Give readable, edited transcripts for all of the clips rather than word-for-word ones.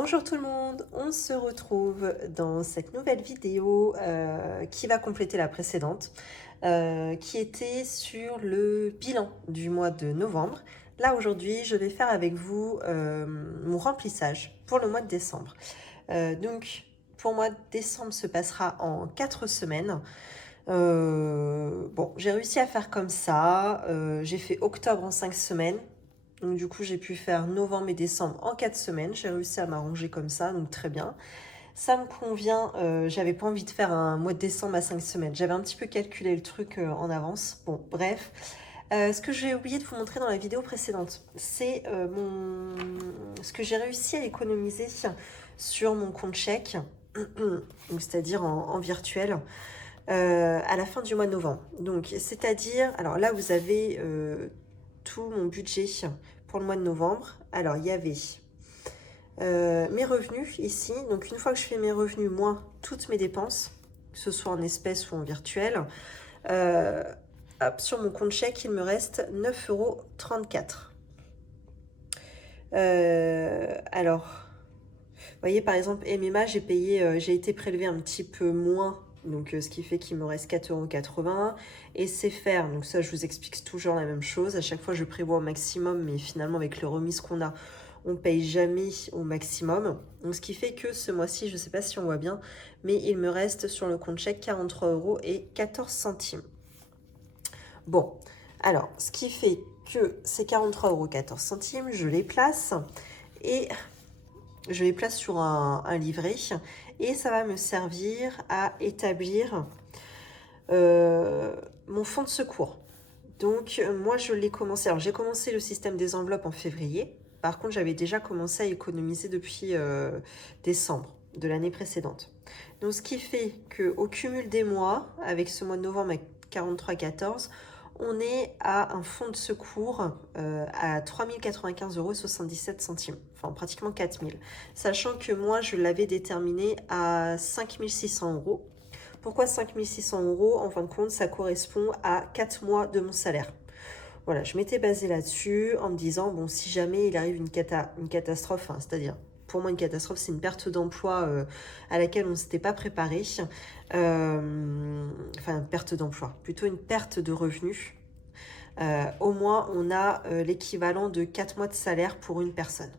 Bonjour tout le monde, on se retrouve dans cette nouvelle vidéo qui va compléter la précédente, qui était sur le bilan du mois de novembre. Là aujourd'hui, je vais faire avec vous mon remplissage pour le mois de décembre. Donc, pour moi, décembre se passera en 4 semaines. Bon, j'ai réussi à faire comme ça. J'ai fait octobre en 5 semaines. Donc du coup, j'ai pu faire novembre et décembre en 4 semaines. J'ai réussi à m'arranger comme ça, donc très bien. Ça me convient. J'avais pas envie de faire un mois de décembre à 5 semaines. J'avais un petit peu calculé le truc en avance. Bon, bref. Ce que j'ai oublié de vous montrer dans la vidéo précédente, c'est ce que j'ai réussi à économiser sur mon compte chèque, c'est-à-dire en virtuel, à la fin du mois de novembre. Donc, c'est-à-dire, alors là, vous avez tout mon budget pour le mois de novembre. Alors, il y avait mes revenus ici. Donc, une fois que je fais mes revenus, moins toutes mes dépenses, que ce soit en espèces ou en virtuel, hop, sur mon compte chèque, il me reste 9,34 €. Alors, vous voyez, par exemple, MMA, j'ai été prélevé un petit peu moins, donc ce qui fait qu'il me reste 4,80 €. Et c'est faire, donc ça, je vous explique toujours la même chose. À chaque fois, je prévois au maximum, mais finalement, avec les remises qu'on a, on paye jamais au maximum. Donc, ce qui fait que ce mois-ci, je ne sais pas si on voit bien, mais il me reste sur le compte chèque 43,14 €. Bon, alors, ce qui fait que ces 43,14 €, je les place et je les place sur un livret et ça va me servir à établir mon fonds de secours. Donc, moi, je l'ai commencé. Alors, j'ai commencé le système des enveloppes en février. Par contre, j'avais déjà commencé à économiser depuis décembre de l'année précédente. Donc, ce qui fait qu'au cumul des mois, avec ce mois de novembre à 43,14, on est à un fonds de secours à 3 095,77 €, enfin pratiquement 4 000. Sachant que moi, je l'avais déterminé à 5 600 €. Pourquoi 5 600 €? En fin de compte, ça correspond à 4 mois de mon salaire. Voilà, je m'étais basée là-dessus en me disant, bon, si jamais il arrive une catastrophe, hein, c'est-à-dire, pour moi, une catastrophe, c'est une perte d'emploi à laquelle on ne s'était pas préparé. Enfin, perte d'emploi, plutôt une perte de revenus. Au moins, on a l'équivalent de 4 mois de salaire pour une personne.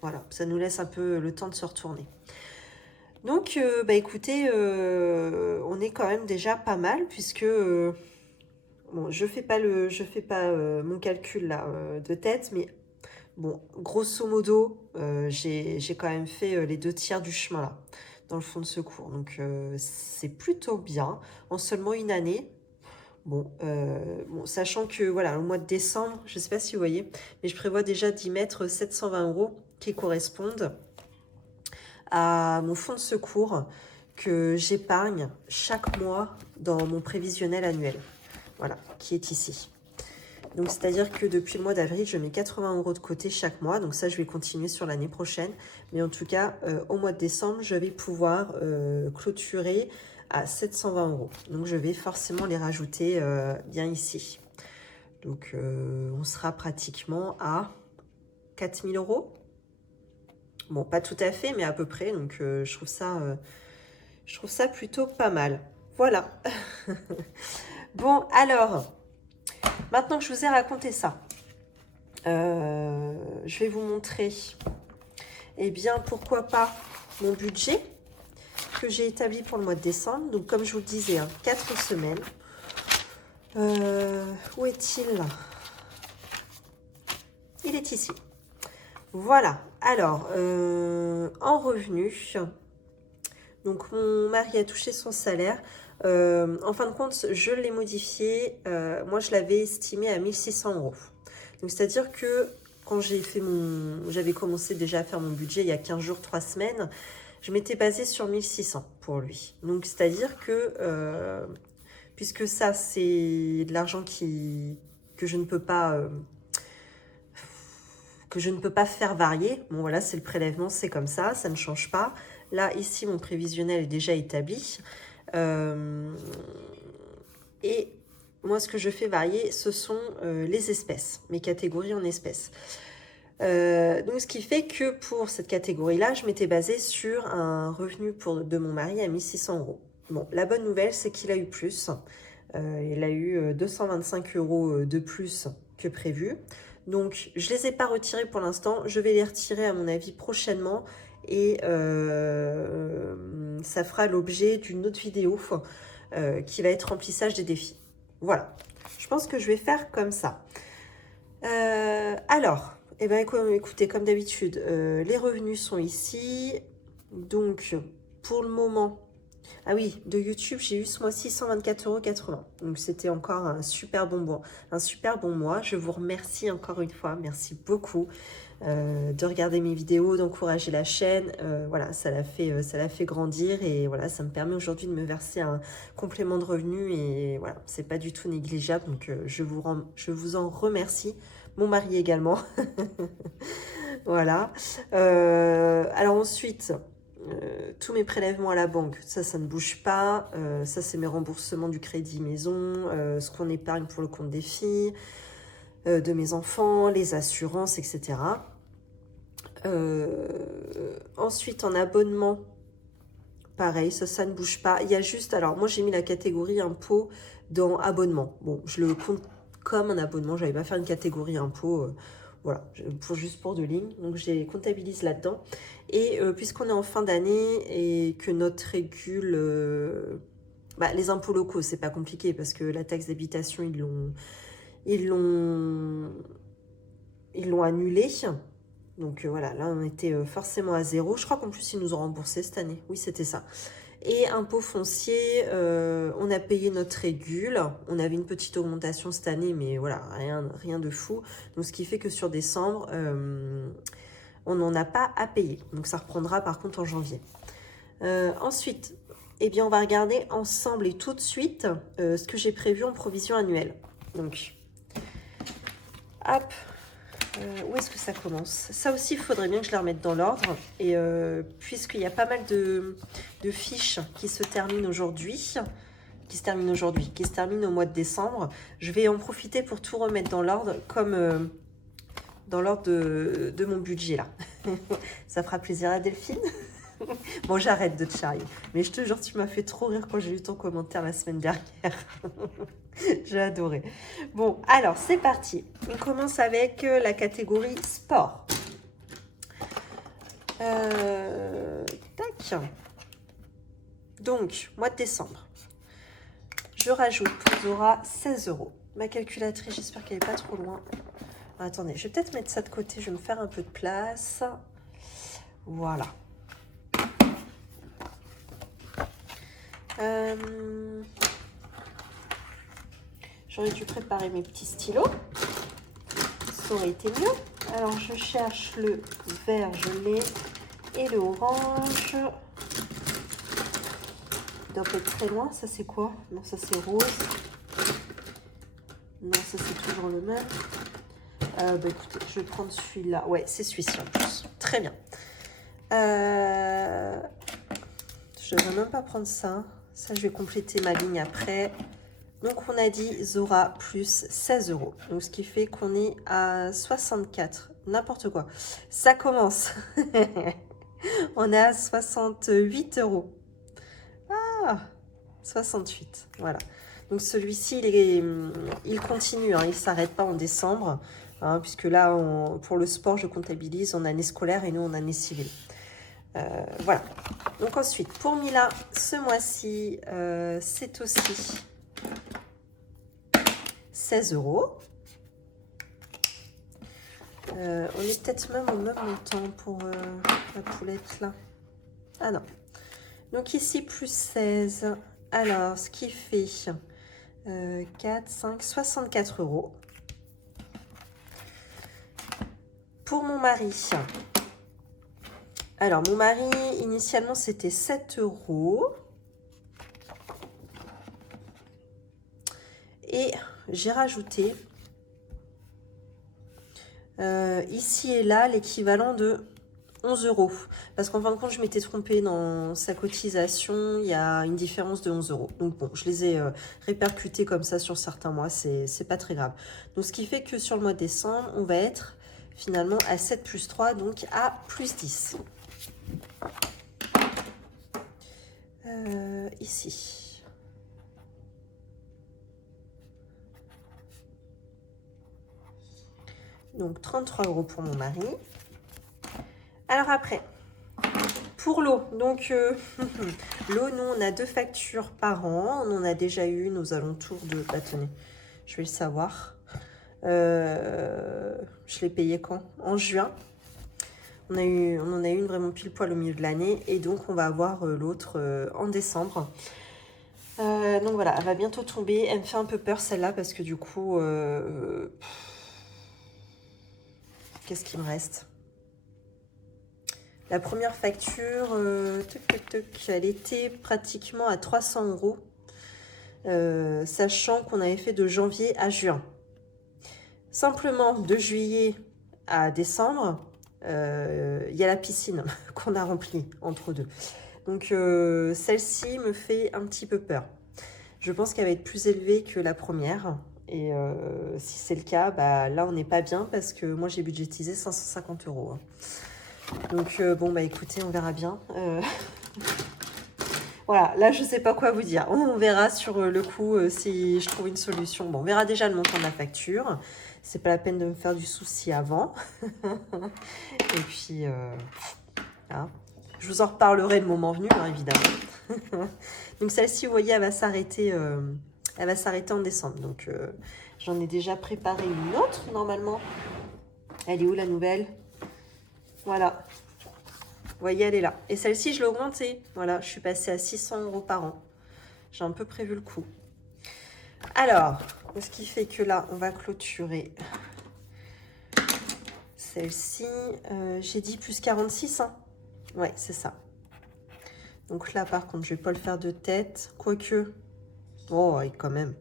Voilà, ça nous laisse un peu le temps de se retourner. Donc, bah écoutez, on est quand même déjà pas mal puisque bon, je fais pas mon calcul là de tête, mais bon, grosso modo, j'ai quand même fait les 2 tiers du chemin là dans le fonds de secours. Donc, c'est plutôt bien en seulement une année. Bon, sachant que voilà, au mois de décembre, je ne sais pas si vous voyez, mais je prévois déjà d'y mettre 720 € qui correspondent à mon fonds de secours que j'épargne chaque mois dans mon prévisionnel annuel. Voilà, qui est ici. Donc, c'est-à-dire que depuis le mois d'avril, je mets 80 € de côté chaque mois. Donc ça, je vais continuer sur l'année prochaine. Mais en tout cas, au mois de décembre, je vais pouvoir clôturer à 720 €. Donc, je vais forcément les rajouter bien ici. Donc, on sera pratiquement à 4 000 €. Bon, pas tout à fait, mais à peu près. Donc, je trouve ça plutôt pas mal. Voilà. Bon, alors, maintenant que je vous ai raconté ça, je vais vous montrer, eh bien, pourquoi pas mon budget que j'ai établi pour le mois de décembre. Donc, comme je vous le disais, hein, 4 semaines. Où est-il? Il est ici. Voilà. Alors, en revenus, donc mon mari a touché son salaire. En fin de compte, je l'ai modifié. Moi, je l'avais estimé à 1 600 €. Donc, c'est-à-dire que quand j'avais commencé déjà à faire mon budget il y a 15 jours, 3 semaines, je m'étais basée sur 1 600 pour lui. Donc, c'est-à-dire que, puisque ça, c'est de l'argent que je ne peux pas... faire varier. Bon, voilà, c'est le prélèvement, c'est comme ça ne change pas. Là, ici, mon prévisionnel est déjà établi. Et moi, ce que je fais varier, ce sont les espèces, mes catégories en espèces. Donc, ce qui fait que pour cette catégorie-là, je m'étais basée sur un revenu de mon mari à 1600 euros. Bon, la bonne nouvelle, c'est qu'il a eu plus. Il a eu 225 euros de plus que prévu. Donc, je ne les ai pas retirés pour l'instant. Je vais les retirer, à mon avis, prochainement. Et ça fera l'objet d'une autre vidéo qui va être remplissage des défis. Voilà. Je pense que je vais faire comme ça. Alors, eh ben, écoutez, comme d'habitude, les revenus sont ici. Donc, pour le moment... Ah oui, de YouTube, j'ai eu ce mois-ci 124,80 €. Donc, c'était encore un super bon mois. Un super bon mois. Je vous remercie encore une fois. Merci beaucoup de regarder mes vidéos, d'encourager la chaîne. Voilà, ça l'a fait grandir. Et voilà, ça me permet aujourd'hui de me verser un complément de revenu. Et voilà, c'est pas du tout négligeable. Donc, je vous en remercie. Mon mari également. Voilà. Alors ensuite... tous mes prélèvements à la banque, ça ne bouge pas. Ça, c'est mes remboursements du crédit maison, ce qu'on épargne pour le compte des filles, de mes enfants, les assurances, etc. Ensuite, en abonnement, pareil, ça ne bouge pas. Il y a juste, alors moi, j'ai mis la catégorie impôt dans abonnement. Bon, je le compte comme un abonnement. Je n'allais pas faire une catégorie impôt. Voilà, juste pour 2 lignes. Donc, je les comptabilise là-dedans. Et puisqu'on est en fin d'année et que notre régule... les impôts locaux, c'est pas compliqué parce que la taxe d'habitation, ils l'ont annulé. Donc, voilà, là, on était forcément à 0. Je crois qu'en plus, ils nous ont remboursé cette année. Oui, c'était ça. Et impôt foncier, on a payé notre régule. On avait une petite augmentation cette année, mais voilà, rien de fou. Donc, ce qui fait que sur décembre, on n'en a pas à payer. Donc, ça reprendra par contre en janvier. Ensuite, eh bien, on va regarder ensemble et tout de suite ce que j'ai prévu en provision annuelle. Donc, hop. Où est-ce que ça commence? Ça aussi, il faudrait bien que je la remette dans l'ordre. Et puisqu'il y a pas mal de fiches qui se terminent aujourd'hui, qui se terminent au mois de décembre, je vais en profiter pour tout remettre dans l'ordre, comme dans l'ordre de mon budget là. Ça fera plaisir à Delphine. Bon, j'arrête de te charrier. Mais je te jure, tu m'as fait trop rire quand j'ai lu ton commentaire la semaine dernière. J'ai adoré. Bon, alors, c'est parti. On commence avec la catégorie sport. Tac. Donc, mois de décembre. Je rajoute pour Zora 16 €. Ma calculatrice, j'espère qu'elle n'est pas trop loin. Attendez, je vais peut-être mettre ça de côté. Je vais me faire un peu de place. Voilà. J'aurais dû préparer mes petits stylos. Ça aurait été mieux. Alors, je cherche le vert, je l'ai. Et le orange. Il doit pas être très loin. Ça, c'est quoi? Non, ça, c'est rose. Non, ça, c'est toujours le même. Écoutez, je vais prendre celui-là. Ouais, c'est celui-ci en plus. Très bien. Je ne devrais même pas prendre ça. Ça, je vais compléter ma ligne après. Donc, on a dit Zora plus 16 €. Donc, ce qui fait qu'on est à 64. N'importe quoi. Ça commence. On est à 68 €. Ah, 68. Voilà. Donc, celui-ci, il continue. Hein, il ne s'arrête pas en décembre. Hein, puisque là, pour le sport, je comptabilise en année scolaire et nous en année civile. Voilà. Donc, ensuite, pour Mila, ce mois-ci, c'est aussi 16 €. On est peut-être même au même montant pour la poulette là. Ah non. Donc ici plus 16. Alors ce qui fait 4, 5, 64 €. Pour mon mari. Alors mon mari initialement c'était 7 €. Et j'ai rajouté ici et là l'équivalent de 11 €. Parce qu'en fin de compte, je m'étais trompée dans sa cotisation. Il y a une différence de 11 €. Donc bon, je les ai répercutés comme ça sur certains mois. C'est pas très grave. Donc ce qui fait que sur le mois de décembre, on va être finalement à 7 plus 3, donc à plus 10. Ici. Donc 33 € pour mon mari. Alors après, pour l'eau, donc l'eau, nous on a 2 factures par an. On en a déjà eu une aux alentours de... Bah, tenez, je vais le savoir. Je l'ai payé quand? En juin. On en a eu une vraiment pile poil au milieu de l'année. Et donc on va avoir l'autre en décembre. Donc voilà, elle va bientôt tomber. Elle me fait un peu peur celle-là parce que du coup... qu'est-ce qu'il me reste? La première facture, elle était pratiquement à 300 €, sachant qu'on avait fait de janvier à juin. Simplement, de juillet à décembre, il y a la piscine qu'on a remplie entre deux. Donc, celle-ci me fait un petit peu peur. Je pense qu'elle va être plus élevée que la première. Et si c'est le cas, bah, là, on n'est pas bien parce que moi, j'ai budgétisé 550 €. Donc, bon, bah écoutez, on verra bien. Voilà, là, je ne sais pas quoi vous dire. On verra sur le coup si je trouve une solution. Bon, on verra déjà le montant de la facture. C'est pas la peine de me faire du souci avant. Et puis, hein, je vous en reparlerai le moment venu, hein, évidemment. Donc, celle-ci, vous voyez, elle va s'arrêter en décembre. Donc, j'en ai déjà préparé une autre, normalement. Elle est où, la nouvelle? Voilà. Vous voyez, elle est là. Et celle-ci, je l'ai augmentée. Voilà, je suis passée à 600 € par an. J'ai un peu prévu le coup. Alors, ce qui fait que là, on va clôturer celle-ci. J'ai dit plus 46, hein. Ouais, c'est ça. Donc là, par contre, je vais pas le faire de tête. Quoique. Oh, ouais, quand même.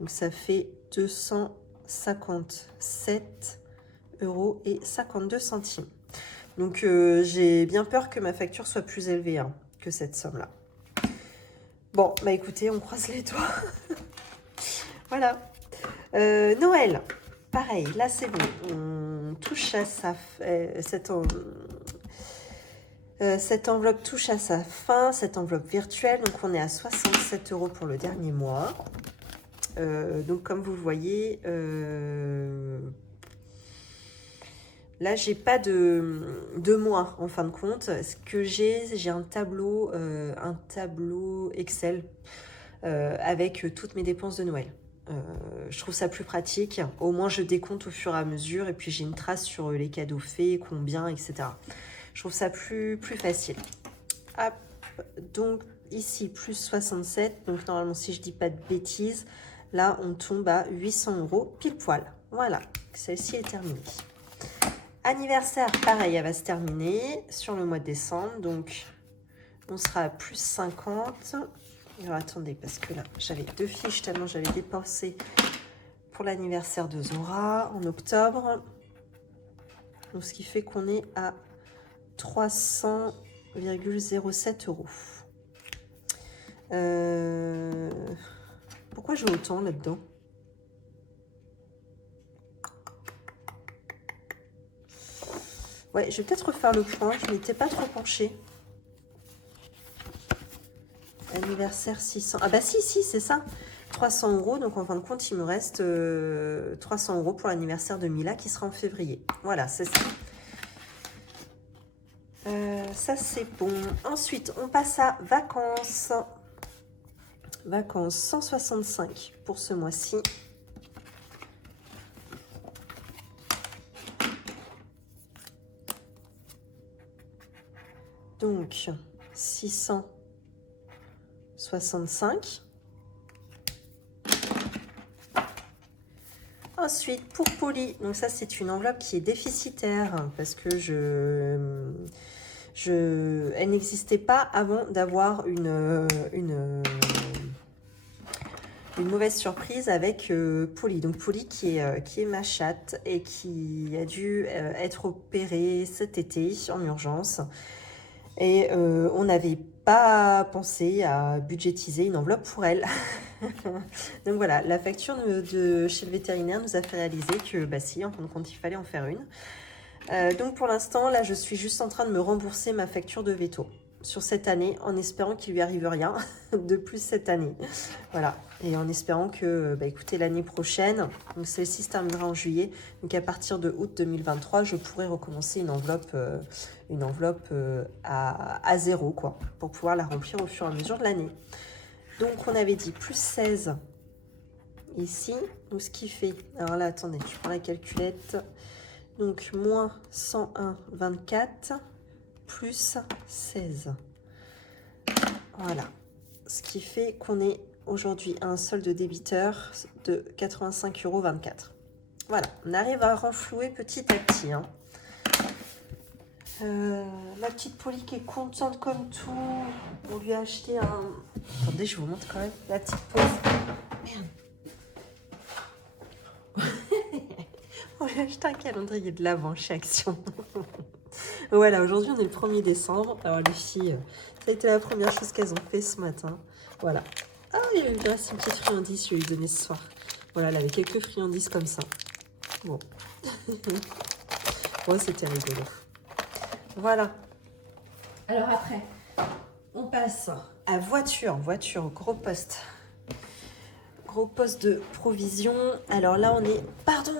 Donc, ça fait 257 € 52 centimes. Donc, j'ai bien peur que ma facture soit plus élevée hein, que cette somme-là. Bon, bah écoutez, on croise les doigts. Voilà. Noël, pareil, là c'est bon. On touche à cette enveloppe touche à sa fin, cette enveloppe virtuelle. Donc, on est à 67 € pour le dernier mois. Donc, comme vous voyez... là, j'ai pas de mois en fin de compte. Ce que j'ai un tableau Excel avec toutes mes dépenses de Noël. Je trouve ça plus pratique. Au moins, je décompte au fur et à mesure et puis j'ai une trace sur les cadeaux faits, combien, etc. Je trouve ça plus facile. Hop. Donc, ici, plus 67. Donc, normalement, si je dis pas de bêtises, là, on tombe à 800 € pile poil. Voilà, celle-ci est terminée. Anniversaire, pareil, elle va se terminer sur le mois de décembre. Donc, on sera à plus 50. Alors, attendez, parce que là, j'avais 2 fiches tellement j'avais dépensé pour l'anniversaire de Zora en octobre. Donc, ce qui fait qu'on est à 300,07 €. Pourquoi j'ai autant là-dedans ? Ouais, je vais peut-être refaire le point. Je n'étais pas trop penchée. Anniversaire 600. Ah bah si, c'est ça. 300 €. Donc en fin de compte, il me reste 300 € pour l'anniversaire de Mila qui sera en février. Voilà, c'est ça. Ça, c'est bon. Ensuite, on passe à vacances. Vacances 165 pour ce mois-ci. Donc, 665. Ensuite, pour Polly, donc ça, c'est une enveloppe qui est déficitaire parce que elle n'existait pas avant d'avoir une mauvaise surprise avec Polly. Donc, Polly qui est ma chatte et qui a dû être opérée cet été en urgence. Et on n'avait pas pensé à budgétiser une enveloppe pour elle. Donc voilà, la facture de chez le vétérinaire nous a fait réaliser que, bah si, en fin de compte, il fallait en faire une. Donc pour l'instant, là, je suis juste en train de me rembourser ma facture de veto sur cette année, en espérant qu'il lui arrive rien de plus cette année. Voilà, et en espérant que, bah, écoutez, l'année prochaine, donc celle-ci se terminera en juillet, donc à partir de août 2023, je pourrai recommencer une enveloppe à zéro, quoi, pour pouvoir la remplir au fur et à mesure de l'année. Donc on avait dit plus 16 ici, donc ce qui fait, alors là, attendez, je prends la calculette, donc moins 101,24 plus 16. Voilà. Ce qui fait qu'on est aujourd'hui à un solde débiteur de 85,24 €. Voilà, on arrive à renflouer petit à petit. Hein. La petite Polly qui est contente comme tout. On lui a acheté un... Attendez, je vous montre quand même la petite pause. Merde. On lui a acheté un calendrier de l'Avent chez Action. Voilà, aujourd'hui on est le 1er décembre. Alors les filles, ça a été la première chose qu'elles ont fait ce matin. Voilà. Ah, il y a eu une petite friandise, je lui ai donné ce soir. Voilà, elle avait quelques friandises comme ça. Bon. Bon, c'était rigolo. Voilà. Alors après, on passe à voiture. Voiture, gros poste. Gros poste de provision. Alors là, on est... Pardon!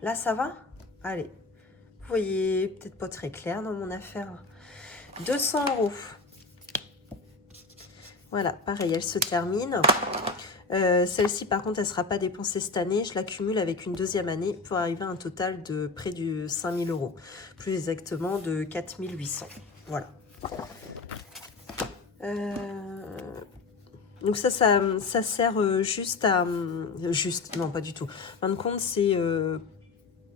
Là, ça va? Allez. Vous voyez, peut-être pas très clair dans mon affaire. 200 €. Voilà, pareil, elle se termine. Celle-ci, par contre, elle ne sera pas dépensée cette année. Je l'accumule avec une deuxième année pour arriver à un total de près de 5 000 €. Plus exactement de 4 800. Voilà. Donc ça sert juste à... Juste, non, pas du tout. En fin de compte, c'est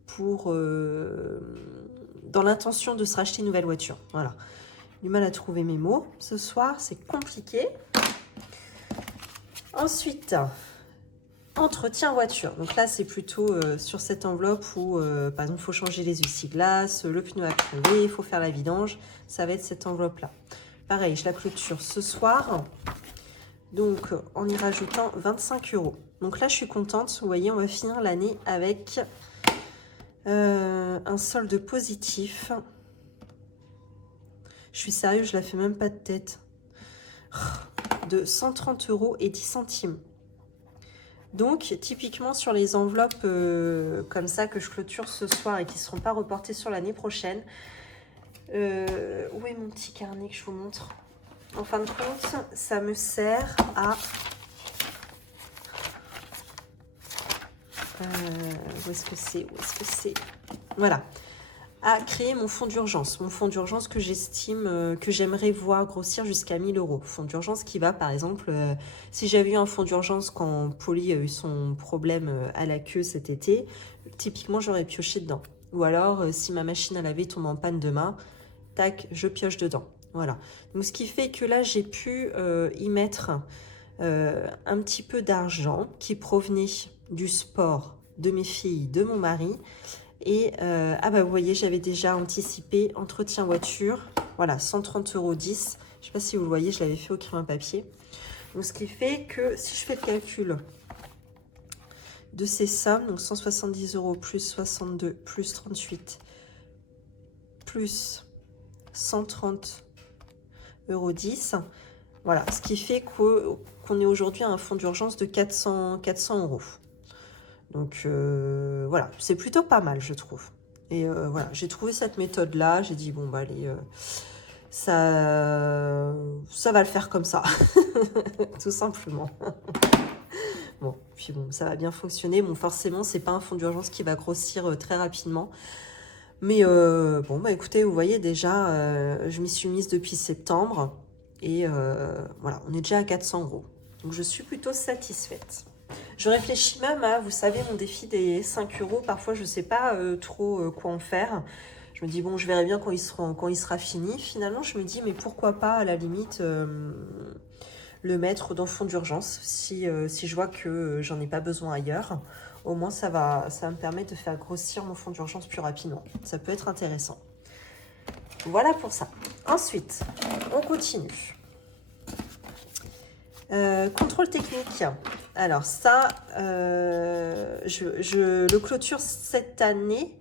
pour... dans l'intention de se racheter une nouvelle voiture. Voilà. Du mal à trouver mes mots. Ce soir, c'est compliqué. Ensuite, entretien voiture. Donc là, c'est plutôt sur cette enveloppe où, par exemple, il faut changer les essuie-glaces, le pneu a crevé, il faut faire la vidange. Ça va être cette enveloppe-là. Pareil, je la clôture ce soir. Donc, en y rajoutant 25 €. Donc là, je suis contente. Vous voyez, on va finir l'année avec un solde positif. Je suis sérieuse, je la fais même pas de tête. De 130 € et 10 centimes. Donc, typiquement sur les enveloppes comme ça que je clôture ce soir et qui ne seront pas reportées sur l'année prochaine. Où est mon petit carnet que je vous montre? En fin de compte, ça me sert à... où est-ce que c'est? Où est-ce que c'est? Voilà. À créer mon fonds d'urgence. Mon fonds d'urgence que j'estime, que j'aimerais voir grossir jusqu'à 1 000 €. Fonds d'urgence qui va, par exemple, si j'avais eu un fonds d'urgence quand Polly a eu son problème à la queue cet été, typiquement, j'aurais pioché dedans. Ou alors, si ma machine à laver tombe en panne demain, tac, je pioche dedans. Voilà. Donc, ce qui fait que là, j'ai pu y mettre un petit peu d'argent qui provenait du sport de mes filles, de mon mari. Et ah bah vous voyez, j'avais déjà anticipé entretien voiture. Voilà, 130,10 €. Je ne sais pas si vous le voyez, je l'avais fait au crayon à papier. Donc ce qui fait que si je fais le calcul de ces sommes, donc 170 € plus 62 plus 38 plus 130,10 €. Voilà, ce qui fait qu'on est aujourd'hui à un fonds d'urgence de 400 €. Donc voilà, c'est plutôt pas mal, je trouve. Et voilà, j'ai trouvé cette méthode-là. J'ai dit, bon, bah allez, ça va le faire comme ça. Tout simplement. Bon, puis bon, ça va bien fonctionner. Bon, forcément, c'est pas un fonds d'urgence qui va grossir très rapidement. Mais bon, bah écoutez, vous voyez déjà, je m'y suis mise depuis septembre. Et voilà, on est déjà à 400 €. Donc je suis plutôt satisfaite. Je réfléchis même à, vous savez, mon défi des 5 €. Parfois, je ne sais pas trop quoi en faire. Je me dis, bon, je verrai bien quand il sera fini. Finalement, je me dis, mais pourquoi pas, à la limite, le mettre dans fonds d'urgence si je vois que j'en ai pas besoin ailleurs. Au moins, ça va me permettre de faire grossir mon fonds d'urgence plus rapidement. Ça peut être intéressant. Voilà pour ça. Ensuite, on continue. Contrôle technique. Alors ça, je le clôture cette année.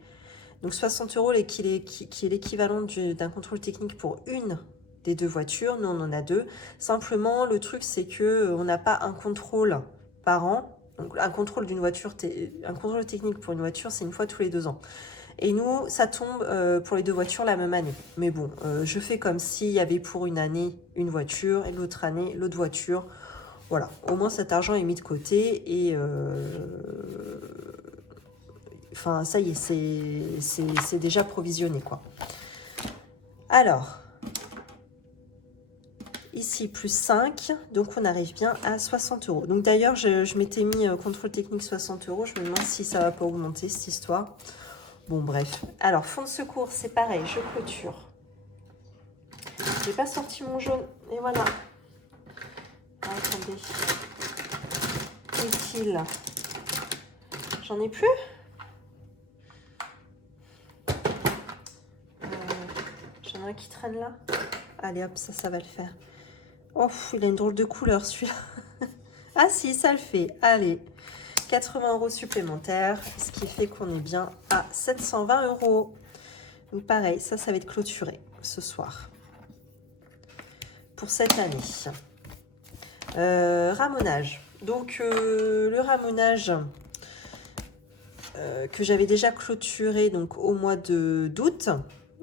Donc 60 euros qui est l'équivalent d'un contrôle technique pour une des 2 voitures. Nous, on en a 2. Simplement, le truc, c'est que on n'a pas un contrôle par an. Donc, un contrôle d'une voiture, un contrôle technique pour une voiture, c'est une fois tous les 2 ans. Et nous, ça tombe pour les 2 voitures la même année. Mais bon, je fais comme s'il y avait pour une année une voiture et l'autre année l'autre voiture. Voilà, au moins cet argent est mis de côté et enfin ça y est, c'est déjà provisionné quoi. Alors, ici plus 5, donc on arrive bien à 60 euros. Donc d'ailleurs, je m'étais mis contrôle technique 60 euros. Je me demande si ça va pas augmenter cette histoire. Bon, bref. Alors, fonds de secours, c'est pareil, je clôture. J'ai pas sorti mon jaune, et voilà. Ah, attendez. Où est-il? J'en ai plus? J'en ai un qui traîne là. Allez, hop, ça va le faire. Oh, il a une drôle de couleur, celui-là. Ah si, ça le fait. Allez, 80 euros supplémentaires, ce qui fait qu'on est bien à 720 euros. Donc pareil, ça va être clôturé ce soir. Pour cette année. Ramonage. Donc le ramonage que j'avais déjà clôturé donc au mois d'août.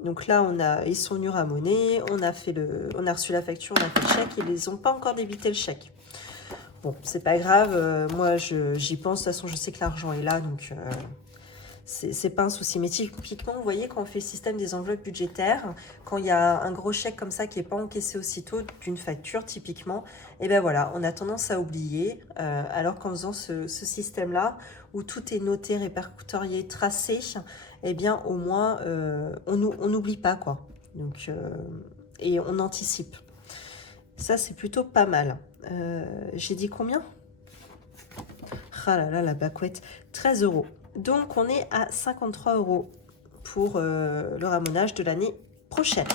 Donc là, ils sont venus ramoner, on a reçu la facture, on a fait le chèque, ils les ont pas encore débité le chèque. Bon, c'est pas grave, moi j'y pense, de toute façon je sais que l'argent est là, donc c'est pas un souci. Mais typiquement, vous voyez, quand on fait le système des enveloppes budgétaires, quand il y a un gros chèque comme ça qui n'est pas encaissé aussitôt d'une facture, typiquement, et ben voilà, on a tendance à oublier, alors qu'en faisant ce système-là, où tout est noté, répertorié, tracé, eh bien au moins, on n'oublie pas, quoi. Donc, et on anticipe. Ça, c'est plutôt pas mal. J'ai dit combien? Ah là là, la bacouette, 13 euros. Donc, on est à 53 euros pour le ramonage de l'année prochaine.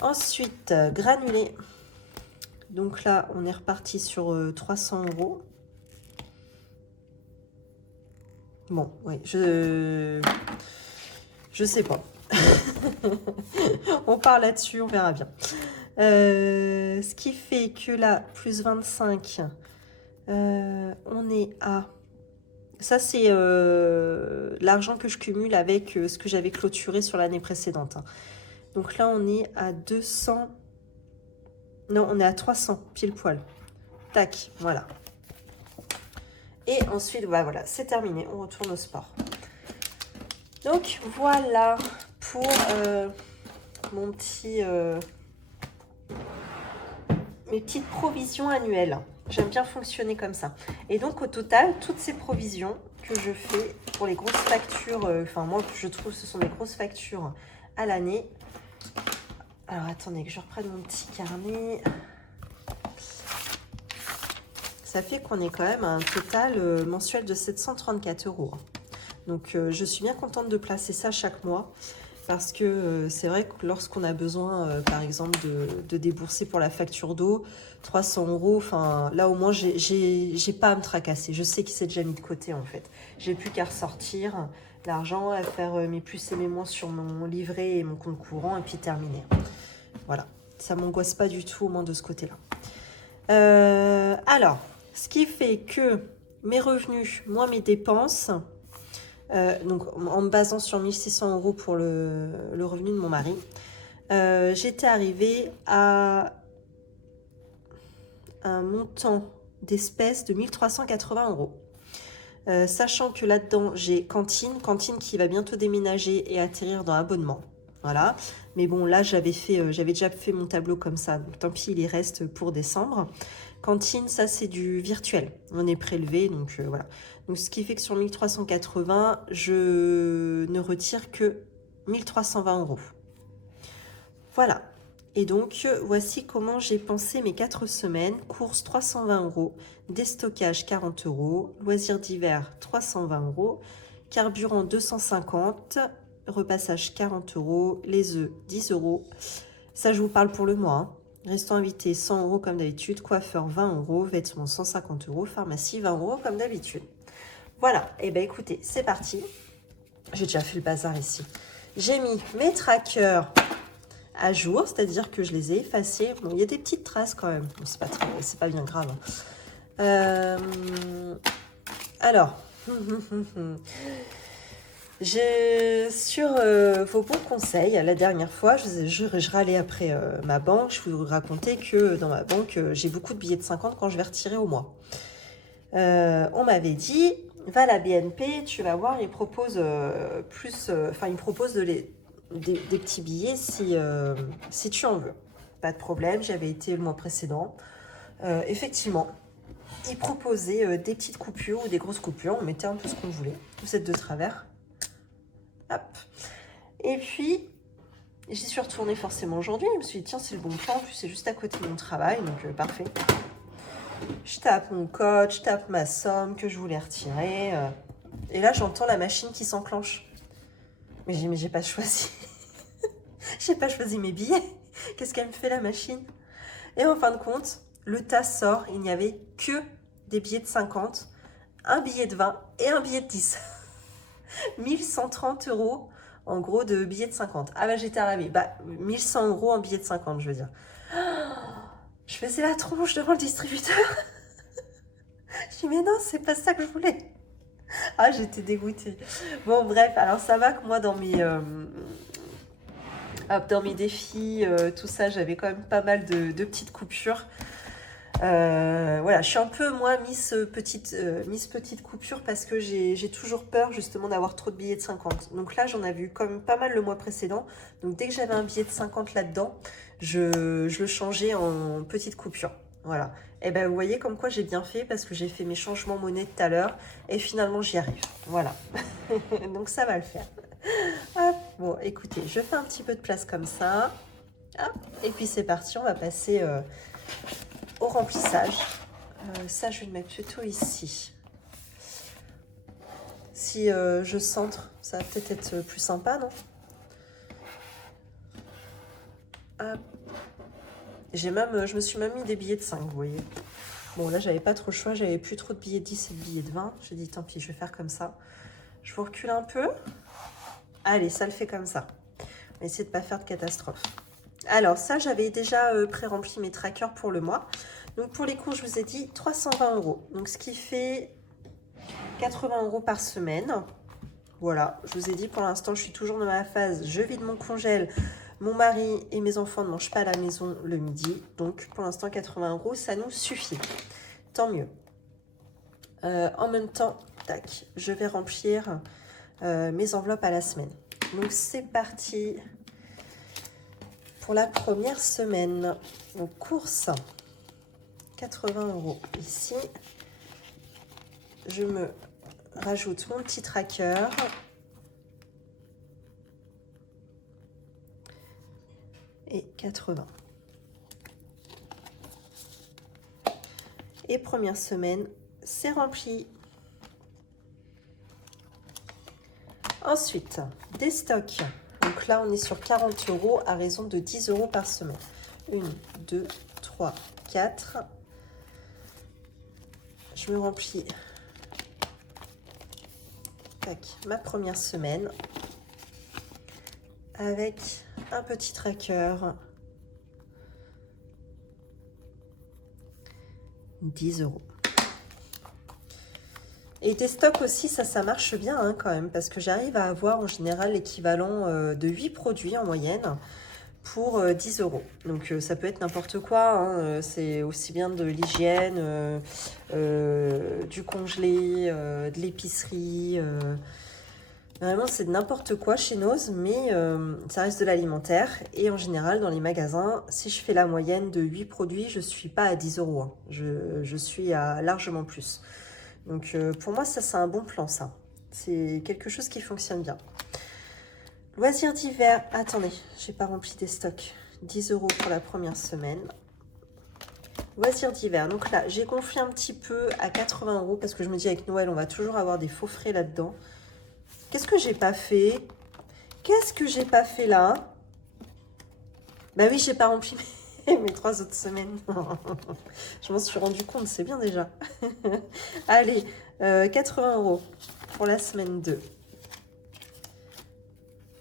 Ensuite, granulé. Donc là, on est reparti sur 300 euros. Bon, oui, je sais pas. On part là-dessus, on verra bien. Ce qui fait que là, plus 25, on est à... Ça, c'est l'argent que je cumule avec ce que j'avais clôturé sur l'année précédente. Hein. Donc là, on est à 200... Non, on est à 300, pile poil. Tac, voilà. Et ensuite, bah voilà, c'est terminé. On retourne au sport. Donc, voilà pour mon petit... mes petites provisions annuelles. J'aime bien fonctionner comme ça. Et donc, au total, toutes ces provisions que je fais pour les grosses factures, enfin, moi, je trouve que ce sont des grosses factures à l'année. Alors, attendez que je reprenne mon petit carnet. Ça fait qu'on est quand même à un total mensuel de 734 euros. Donc, je suis bien contente de placer ça chaque mois. Parce que c'est vrai que lorsqu'on a besoin, par exemple, de débourser pour la facture d'eau, 300 euros, enfin, là au moins, j'ai pas à me tracasser. Je sais qu'il s'est déjà mis de côté, en fait. J'ai plus qu'à ressortir l'argent, à faire mes plus et mes moins sur mon livret et mon compte courant, et puis terminer. Voilà, ça m'angoisse pas du tout, au moins de ce côté-là. Alors, ce qui fait que mes revenus, moins mes dépenses... donc en me basant sur 1600 euros pour le revenu de mon mari, j'étais arrivée à un montant d'espèces de 1380 euros. Sachant que là-dedans, j'ai cantine qui va bientôt déménager et atterrir dans abonnement. Voilà. Mais bon, là, j'avais déjà fait mon tableau comme ça. Donc, tant pis, il y reste pour décembre. Cantine, ça, c'est du virtuel. On est prélevé, donc voilà. Donc, ce qui fait que sur 1380, je ne retire que 1320 euros. Voilà. Et donc, voici comment j'ai pensé mes 4 semaines. Courses 320 euros, déstockage 40 euros, loisirs d'hiver 320 euros, carburant 250, repassage 40 euros, les œufs 10 euros. Ça, je vous parle pour le mois. Hein. Restant invité 100 euros comme d'habitude, coiffeur 20 euros, vêtements 150 euros, pharmacie 20 euros comme d'habitude. Voilà, et bien écoutez, c'est parti. J'ai déjà fait le bazar ici. J'ai mis mes trackers à jour, c'est-à-dire que je les ai effacés. Bon, il y a des petites traces quand même. Bon, c'est pas bien grave. Alors, sur vos bons conseils, la dernière fois, je râlais après ma banque. Je vous racontais que dans ma banque, j'ai beaucoup de billets de 50 quand je vais retirer au mois. On m'avait dit, va à la BNP, tu vas voir, ils proposent ils proposent des petits billets si tu en veux. Pas de problème, j'avais été le mois précédent. Effectivement, ils proposaient des petites coupures ou des grosses coupures. On mettait un peu ce qu'on voulait. Vous êtes de travers. Hop. Et puis, j'y suis retournée forcément aujourd'hui. Je me suis dit, tiens, c'est le bon plan. En plus, c'est juste à côté de mon travail, donc parfait. Je tape mon code, je tape ma somme que je voulais retirer. Et là, j'entends la machine qui s'enclenche. Mais j'ai pas choisi. J'ai pas choisi mes billets. Qu'est-ce qu'elle me fait, la machine? Et en fin de compte, le tas sort. Il n'y avait que des billets de 50, un billet de 20 et un billet de 10. 1130 € en gros de billets de 50. Ah bah j'étais ravie. Bah 1100 € en billets de 50, je veux dire. Je faisais la tronche devant le distributeur. Je dis mais non, c'est pas ça que je voulais. Ah, j'étais dégoûtée. Bon bref, alors ça va que moi dans mes défis, tout ça, j'avais quand même pas mal de petites coupures. Voilà, je suis un peu moins Miss petite coupure parce que j'ai toujours peur justement d'avoir trop de billets de 50. Donc là, j'en avais eu quand même pas mal le mois précédent. Donc dès que j'avais un billet de 50 là-dedans, je le changeais en petite coupure. Voilà. Et ben vous voyez comme quoi j'ai bien fait parce que j'ai fait mes changements monnaie tout à l'heure et finalement j'y arrive. Voilà. Donc ça va le faire. Hop. Bon, écoutez, je fais un petit peu de place comme ça. Hop. Et puis c'est parti, on va passer au remplissage. Ça, je vais le mettre plutôt ici. Si je centre, ça va peut-être être plus sympa, non? Hop. Je me suis même mis des billets de 5, vous voyez. Bon, là, j'avais pas trop le choix. J'avais plus trop de billets de 10 et de billets de 20. J'ai dit, tant pis, je vais faire comme ça. Je vous recule un peu. Allez, ça le fait comme ça. On va essayer de ne pas faire de catastrophe. Alors, ça, j'avais déjà pré-rempli mes trackers pour le mois. Donc, pour les cours, je vous ai dit 320 €. Donc, ce qui fait 80 € par semaine. Voilà, je vous ai dit, pour l'instant, je suis toujours dans ma phase. Je vide mon congèle. Mon mari et mes enfants ne mangent pas à la maison le midi. Donc, pour l'instant, 80 €, ça nous suffit. Tant mieux. En même temps, tac, je vais remplir mes enveloppes à la semaine. Donc, c'est parti pour la première semaine. Donc, course, 80 € ici. Je me rajoute mon petit tracker. Et 80. Et première semaine, c'est rempli. Ensuite, des stocks. Donc là, on est sur 40 € à raison de 10 € par semaine. 1, 2, 3, 4. Je me remplis ma première semaine avec un petit tracker. 10 €. Et des stocks aussi, ça marche bien hein, quand même, parce que j'arrive à avoir en général l'équivalent de 8 produits en moyenne pour 10 €. Donc ça peut être n'importe quoi, hein, c'est aussi bien de l'hygiène, du congelé, de l'épicerie. Vraiment, c'est de n'importe quoi chez Noz, mais ça reste de l'alimentaire. Et en général, dans les magasins, si je fais la moyenne de 8 produits, je ne suis pas à 10 €. Hein. Je suis à largement plus. Donc, pour moi, ça, c'est un bon plan, ça. C'est quelque chose qui fonctionne bien. Loisirs d'hiver. Attendez, j'ai pas rempli des stocks. 10 € pour la première semaine. Loisirs d'hiver. Donc là, j'ai gonflé un petit peu à 80 € parce que je me dis avec Noël, on va toujours avoir des faux frais là-dedans. Qu'est-ce que j'ai pas fait? Qu'est-ce que j'ai pas fait là? Bah oui, j'ai pas rempli mes 3 autres semaines. Je m'en suis rendu compte, c'est bien déjà. Allez, 80 € pour la semaine 2.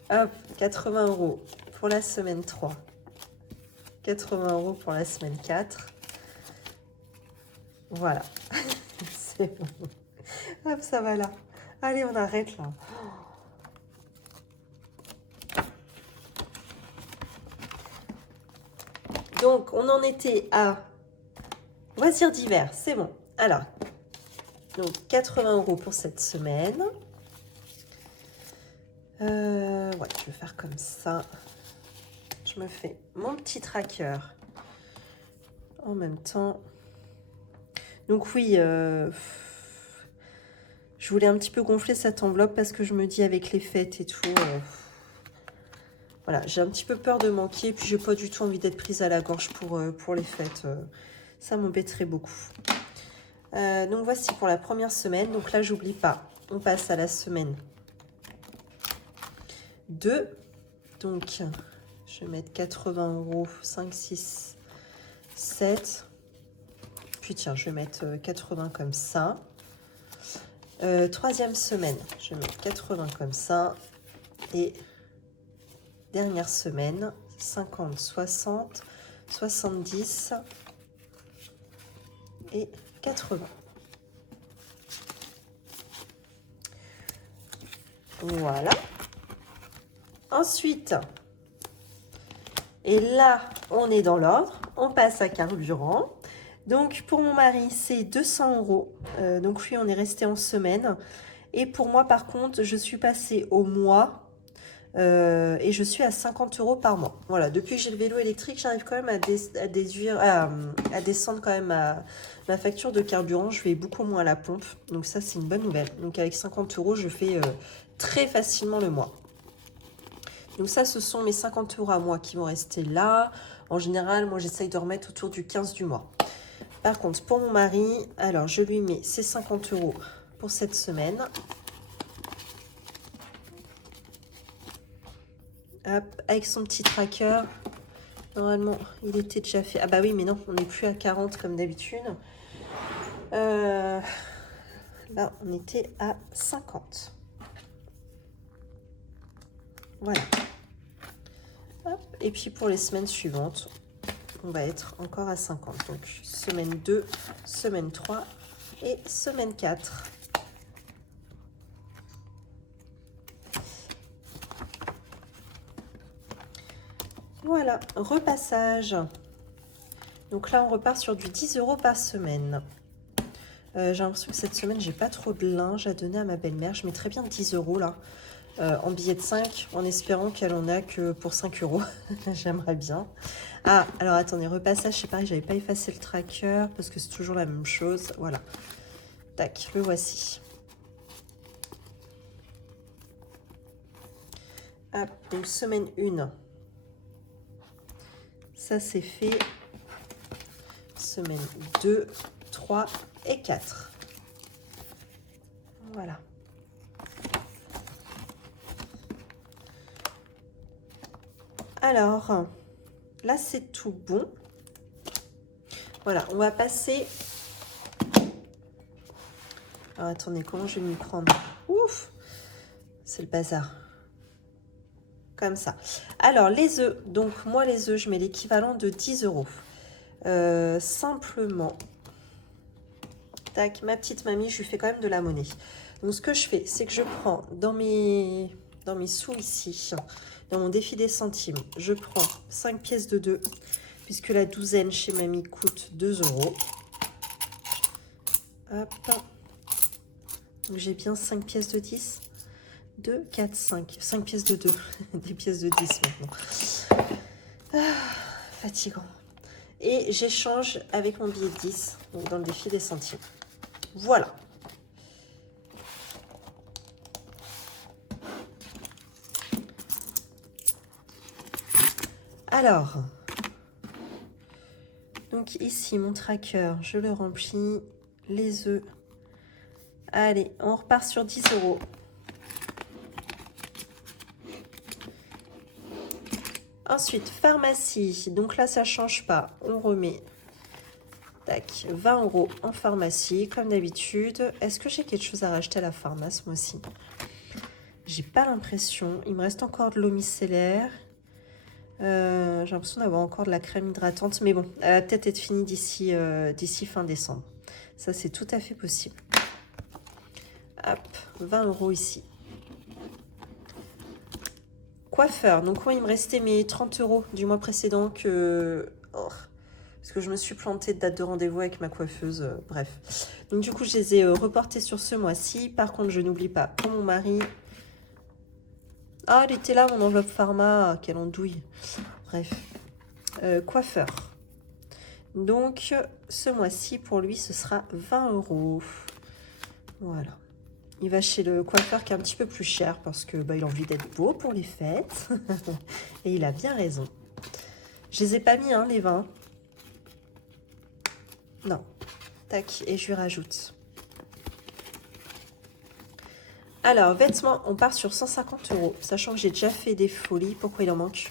Hop, 80 € pour la semaine 3. 80 € pour la semaine 4. Voilà. C'est bon. Hop, ça va là. Allez, on arrête là. Donc, on en était à loisirs d'hiver. C'est bon. Alors, donc 80 € pour cette semaine. Ouais, je vais faire comme ça. Je me fais mon petit tracker en même temps. Donc oui, je voulais un petit peu gonfler cette enveloppe parce que je me dis avec les fêtes et tout, voilà, j'ai un petit peu peur de manquer. Puis j'ai pas du tout envie d'être prise à la gorge pour les fêtes. Ça m'embêterait beaucoup. Donc voici pour la première semaine. Donc là, j'oublie pas. On passe à la semaine 2. Donc, je vais mettre 80 €, 5, 6, 7. Puis tiens, je vais mettre 80 comme ça. Troisième semaine, je vais mettre 80 comme ça. Et dernière semaine, 50, 60, 70 et 80. Voilà. Ensuite, et là, on est dans l'ordre. On passe à carburant. Donc, pour mon mari, c'est 200 €. Donc, lui, on est resté en semaine. Et pour moi, par contre, je suis passée au mois. Et je suis à 50 € par mois. Voilà, depuis que j'ai le vélo électrique, j'arrive quand même à descendre quand même ma facture de carburant. Je vais beaucoup moins à la pompe. Donc, ça, c'est une bonne nouvelle. Donc, avec 50 €, je fais très facilement le mois. Donc ça, ce sont mes 50 € à moi qui vont rester là. En général, moi, j'essaye de remettre autour du 15 du mois. Par contre, pour mon mari, alors, je lui mets ses 50 € pour cette semaine. Hop, avec son petit tracker. Normalement, il était déjà fait. Ah bah oui, mais non, on n'est plus à 40 comme d'habitude. Là, on était à 50. Voilà. Hop. Et puis pour les semaines suivantes, on va être encore à 50. Donc semaine 2, semaine 3 et semaine 4. Voilà, repassage. Donc là, on repart sur du 10 € par semaine. J'ai l'impression que cette semaine, j'ai pas trop de linge à donner à ma belle-mère. Je mettrais bien 10 € là. En billet de 5, en espérant qu'elle en a que pour 5 €. J'aimerais bien. Ah, alors attendez, repassage, c'est pareil, j'avais pas effacé le tracker parce que c'est toujours la même chose. Voilà. Tac, le voici. Hop, donc semaine 1. Ça, c'est fait. Semaine 2, 3 et 4. Voilà. Alors, là, c'est tout bon. Voilà, on va passer... Alors, attendez, comment je vais m'y prendre? Ouf! C'est le bazar. Comme ça. Alors, les œufs. Donc, moi, les œufs, je mets l'équivalent de 10 €. Simplement, tac, ma petite mamie, je lui fais quand même de la monnaie. Donc, ce que je fais, c'est que je prends dans mes sous ici, dans mon défi des centimes, je prends 5 pièces de 2, puisque la douzaine chez mamie coûte 2 €. Hop. Donc, j'ai bien 5 pièces de 10. 2, 4, 5. 5 pièces de 2. Des pièces de 10 maintenant. Ah, fatigant. Et j'échange avec mon billet de 10, donc dans le défi des centimes. Voilà. Alors, donc ici, mon tracker, je le remplis. Les œufs. Allez, on repart sur 10 €. Ensuite, pharmacie. Donc là, ça ne change pas. On remet tac, 20 € en pharmacie, comme d'habitude. Est-ce que j'ai quelque chose à racheter à la pharmacie, moi aussi? J'ai pas l'impression. Il me reste encore de l'eau micellaire. J'ai l'impression d'avoir encore de la crème hydratante. Mais bon, elle va peut-être être finie d'ici fin décembre. Ça, c'est tout à fait possible. Hop, 20 € ici. Coiffeur. Donc, moi, il me restait mes 30 € du mois précédent que... Oh, parce que je me suis plantée de date de rendez-vous avec ma coiffeuse. Bref. Donc, du coup, je les ai reportés sur ce mois-ci. Par contre, je n'oublie pas pour mon mari... Ah, elle était là, mon enveloppe pharma. Quelle andouille. Bref. Coiffeur. Donc, ce mois-ci, pour lui, ce sera 20 €. Voilà. Il va chez le coiffeur qui est un petit peu plus cher parce que il a envie d'être beau pour les fêtes. Et il a bien raison. Je les ai pas mis, hein, les 20. Non. Tac, et je lui rajoute. Alors, vêtements, on part sur 150 €. Sachant que j'ai déjà fait des folies. Pourquoi il en manque?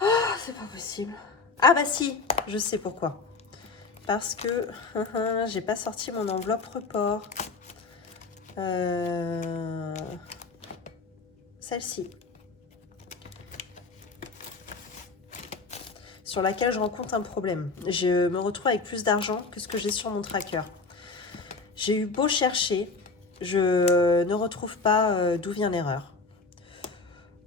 Ah, c'est pas possible. Ah bah si, je sais pourquoi. Parce que j'ai pas sorti mon enveloppe report. Celle-ci. Sur laquelle je rencontre un problème. Je me retrouve avec plus d'argent que ce que j'ai sur mon tracker. J'ai eu beau chercher, je ne retrouve pas d'où vient l'erreur.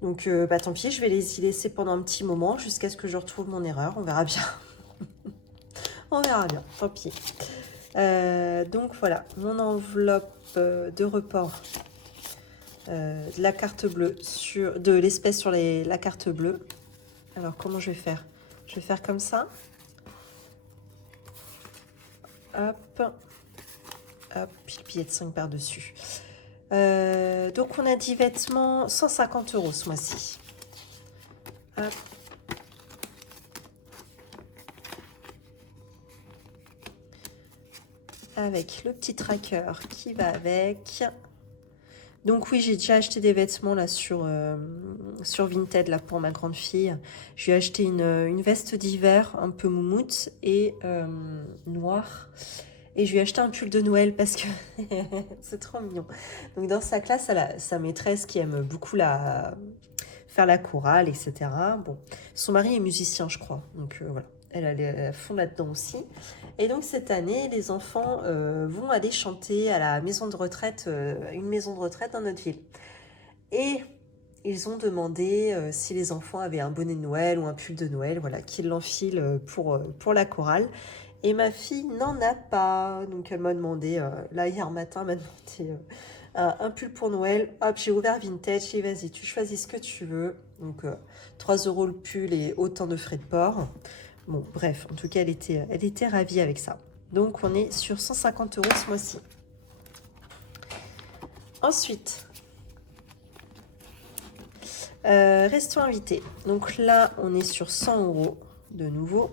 Donc tant pis, je vais les y laisser pendant un petit moment jusqu'à ce que je retrouve mon erreur. On verra bien. On verra bien, tant pis. Donc voilà, mon enveloppe de report de la carte bleue, de l'espèce sur la carte bleue. Alors comment je vais faire? Je vais faire comme ça. Hop. Hop, puis le billet de 5 par-dessus. Donc on a dit vêtements, 150 € ce mois-ci. Hop. Avec le petit tracker qui va avec. Donc oui, j'ai déjà acheté des vêtements là sur Vinted là, pour ma grande fille. Je lui ai acheté une veste d'hiver un peu moumoute et noire. Et je lui ai acheté un pull de Noël parce que c'est trop mignon. Donc dans sa classe, elle a sa maîtresse qui aime beaucoup faire la chorale, etc. Bon, son mari est musicien, je crois. Donc voilà, elle est à fond là-dedans aussi. Et donc cette année, les enfants vont aller chanter à la maison de retraite, une maison de retraite dans notre ville. Et ils ont demandé si les enfants avaient un bonnet de Noël ou un pull de Noël, voilà, qu'ils l'enfilent pour la chorale. Et ma fille n'en a pas. Donc elle m'a demandé, là hier matin, elle m'a demandé un pull pour Noël. Hop, j'ai ouvert Vintage, j'ai dit vas-y, tu choisis ce que tu veux. Donc 3 € le pull et autant de frais de port. Bon, bref, en tout cas, elle était ravie avec ça. Donc on est sur 150 € ce mois-ci. Ensuite, restons invités. Donc là, on est sur 100 € de nouveau.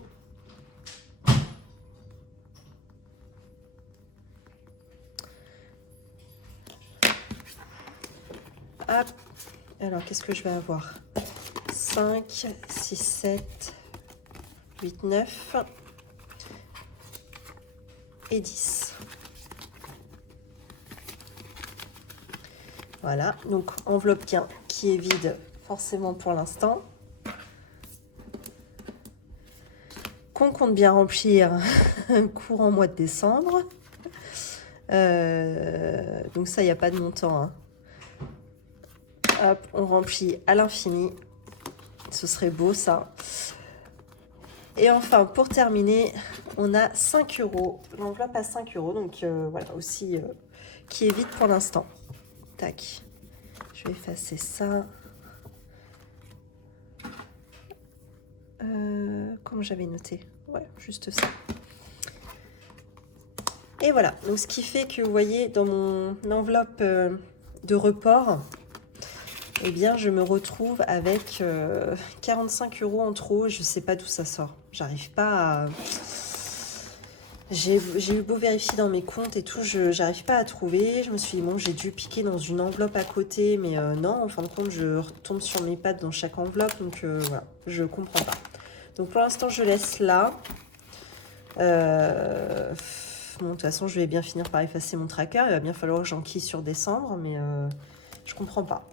Hop. Alors, qu'est-ce que je vais avoir? 5, 6, 7, 8, 9 et 10. Voilà, donc enveloppe bien qui est vide forcément pour l'instant. Qu'on compte bien remplir courant mois de décembre. Donc ça, il n'y a pas de montant, hein. Hop, on remplit à l'infini. Ce serait beau, ça. Et enfin, pour terminer, on a 5 €. L'enveloppe à 5 €. Donc, voilà, aussi, qui est vide pour l'instant. Tac. Je vais effacer ça. Comme j'avais noté. Ouais, juste ça. Et voilà. Donc, ce qui fait que, vous voyez, dans mon enveloppe de report... Eh bien, je me retrouve avec 45 € en trop. Je ne sais pas d'où ça sort. J'arrive pas à... J'ai eu beau vérifier dans mes comptes et tout, j'arrive pas à trouver. Je me suis dit, bon, j'ai dû piquer dans une enveloppe à côté. Mais non, en fin de compte, je retombe sur mes pattes dans chaque enveloppe. Donc, voilà, je comprends pas. Donc, pour l'instant, je laisse là. Bon, de toute façon, je vais bien finir par effacer mon tracker. Il va bien falloir que j'enquille sur décembre, mais je comprends pas.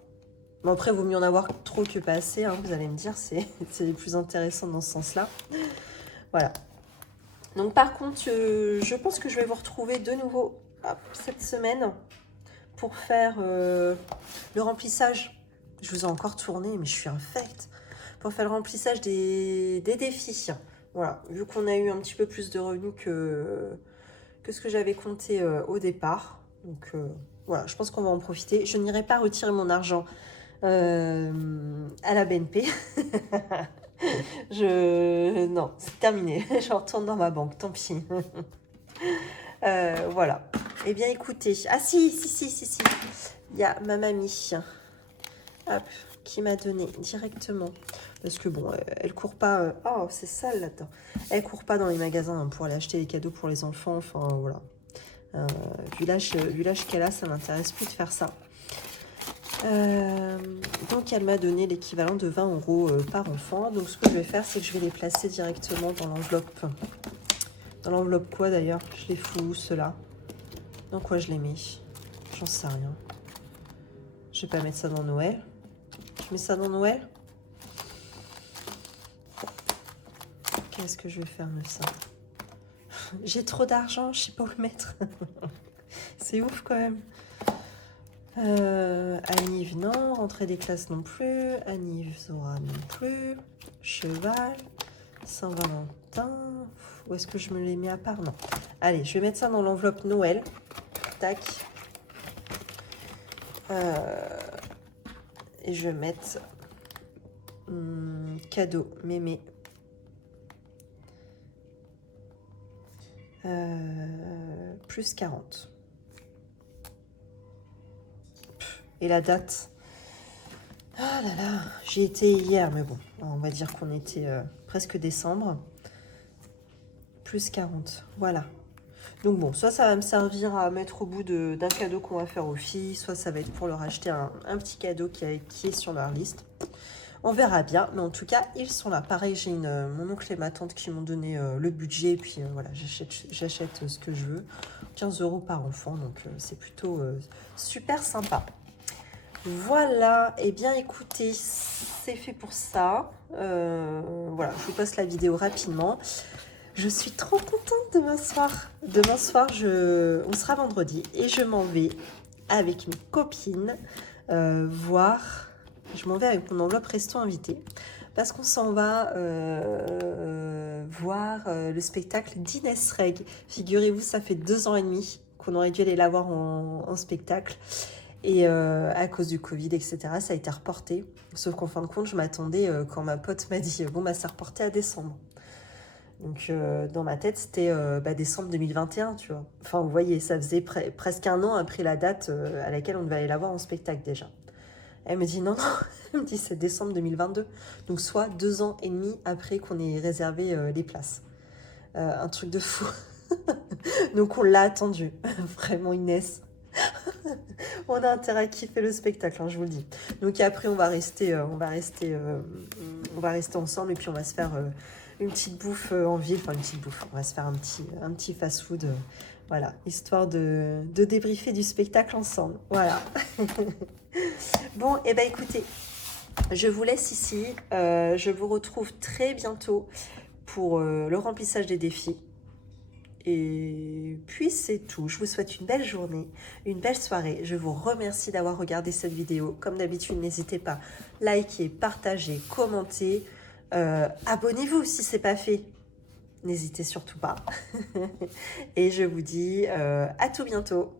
Bon, après, il vaut mieux en avoir trop que pas assez, hein, vous allez me dire, c'est les plus intéressants dans ce sens-là. Voilà. Donc, par contre, je pense que je vais vous retrouver de nouveau cette semaine pour faire le remplissage. Je vous ai encore tourné, mais je suis infecte. Pour faire le remplissage des défis. Voilà, vu qu'on a eu un petit peu plus de revenus que ce que j'avais compté au départ. Donc voilà, je pense qu'on va en profiter. Je n'irai pas retirer mon argent à la BNP. Non, c'est terminé. Je retourne dans ma banque, tant pis. Voilà. Eh bien, écoutez. Ah si. Il y a ma mamie. Hop, qui m'a donné directement. Parce que bon, elle court pas... Oh, c'est sale là-dedans. Elle court pas dans les magasins hein, pour aller acheter des cadeaux pour les enfants. Enfin, voilà. Vu l'âge qu'elle a, ça m'intéresse plus de faire ça. Donc, elle m'a donné l'équivalent de 20 € par enfant. Donc, ce que je vais faire, c'est que je vais les placer directement dans l'enveloppe. Dans l'enveloppe quoi, d'ailleurs? Je les fous où, ceux-là? Dans quoi je les mets? J'en sais rien. Je vais pas mettre ça dans Noël. Je mets ça dans Noël? Qu'est-ce que je vais faire de ça? J'ai trop d'argent, je sais pas où le mettre. C'est ouf quand même. Anniv, non. Rentrée des classes, non plus. Anniv, Zora, non plus. Cheval. Saint-Valentin. Où est-ce que je me les mets à part? Non. Allez, je vais mettre ça dans l'enveloppe Noël. Tac. Et je vais mettre cadeau, mémé. Plus 40. Et la date. Ah là là, j'y étais hier, mais bon, on va dire qu'on était presque décembre. Plus 40, voilà. Donc bon, soit ça va me servir à mettre au bout d'un cadeau qu'on va faire aux filles, soit ça va être pour leur acheter un petit cadeau qui est sur leur liste. On verra bien, mais en tout cas, ils sont là. Pareil, j'ai mon oncle et ma tante qui m'ont donné le budget, et puis voilà, j'achète ce que je veux. 15 € par enfant, donc c'est plutôt super sympa. Voilà, et bien écoutez, c'est fait pour ça. Voilà, je vous passe la vidéo rapidement. Je suis trop contente demain soir. Demain soir, on sera vendredi et je m'en vais avec mes copines voir... Je m'en vais avec mon enveloppe Resto Invité parce qu'on s'en va voir le spectacle d'Inès Reg. Figurez-vous, ça fait 2 ans et demi qu'on aurait dû aller la voir en spectacle. Et à cause du Covid, etc., ça a été reporté. Sauf qu'en fin de compte, je m'attendais, quand ma pote m'a dit « Bon, bah, c'est reporté à décembre ». Donc, dans ma tête, c'était décembre 2021, tu vois. Enfin, vous voyez, ça faisait presque 1 an après la date à laquelle on devait aller la voir en spectacle déjà. Elle me dit non, elle me dit c'est décembre 2022. Donc, soit 2 ans et demi après qu'on ait réservé les places. Un truc de fou. Donc, on l'a attendu. Vraiment, Inès. On a intérêt à kiffer le spectacle, hein, je vous le dis. Donc, après, on va rester ensemble et puis on va se faire... une petite bouffe en ville, enfin une petite bouffe, on va se faire un petit fast-food, voilà, histoire de débriefer du spectacle ensemble, voilà. Bon, et ben écoutez, je vous laisse ici, je vous retrouve très bientôt pour le remplissage des défis. Et puis c'est tout, je vous souhaite une belle journée, une belle soirée, je vous remercie d'avoir regardé cette vidéo. Comme d'habitude, n'hésitez pas, likez, partagez, commentez. Abonnez-vous si ce n'est pas fait. N'hésitez surtout pas. Et je vous dis à tout bientôt.